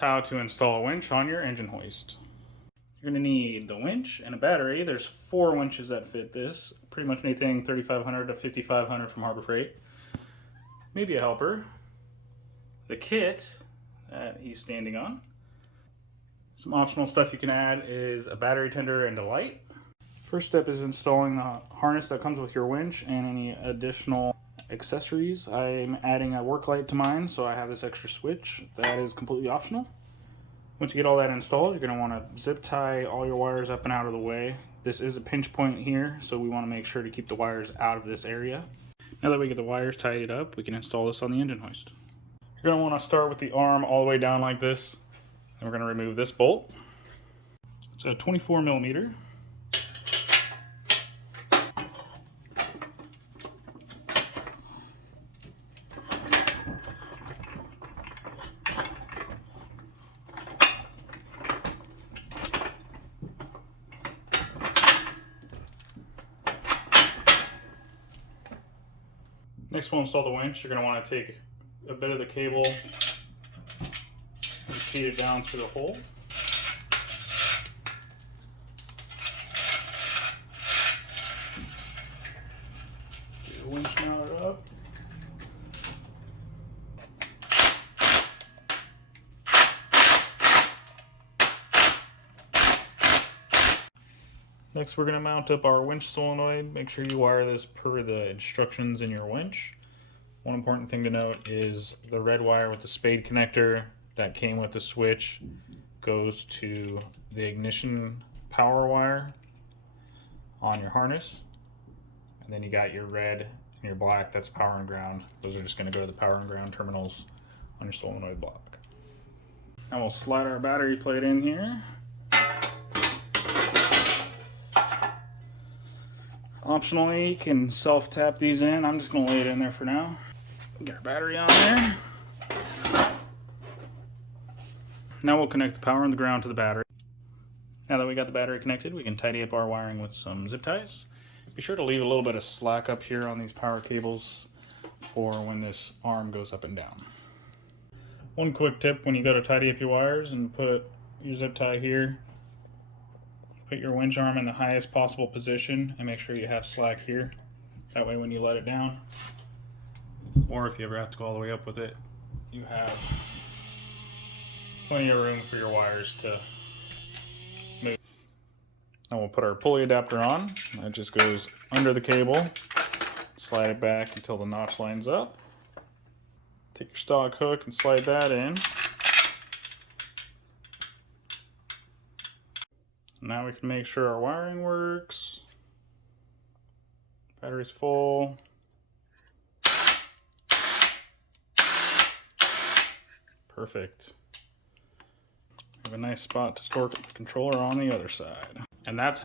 How to install a winch on your engine hoist. You're going to need the winch and a battery. There's 4 winches that fit this. Pretty much anything 3,500 to 5,500 from Harbor Freight. Maybe a helper. The kit that he's standing on. Some optional stuff you can add is a battery tender and a light. First step is installing the harness that comes with your winch and any additional accessories. I'm adding a work light to mine, so I have this extra switch. That is completely optional. Once you get all that installed, you're going to want to zip tie all your wires up and out of the way. This is a pinch point here, so we want to make sure to keep the wires out of this area. Now that we get the wires tied up, we can install this on the engine hoist. You're going to want to start with the arm all the way down like this, and we're going to remove this bolt. It's a 24 millimeter. Next we'll install the winch. You're going to want to take a bit of the cable and feed it down through the hole. Get the winch mounted up. Next we're going to mount up our winch solenoid. Make sure you wire this per the instructions in your winch. One important thing to note is the red wire with the spade connector that came with the switch goes to the ignition power wire on your harness. And then you got your red and your black, that's power and ground. Those are just going to go to the power and ground terminals on your solenoid block. Now we'll slide our battery plate in here. Optionally, you can self-tap these in. I'm just going to lay it in there for now. Get our battery on there. Now we'll connect the power and the ground to the battery. Now that we got the battery connected, we can tidy up our wiring with some zip ties. Be sure to leave a little bit of slack up here on these power cables for when this arm goes up and down. One quick tip when you go to tidy up your wires and put your zip tie here, put your winch arm in the highest possible position and make sure you have slack here. That way when you let it down, or if you ever have to go all the way up with it, you have plenty of room for your wires to move. Now we'll put our pulley adapter on. That just goes under the cable. Slide it back until the notch lines up. Take your stock hook and slide that in. Now we can make sure our wiring works. Battery's full. Perfect. We have a nice spot to store the controller on the other side. And that's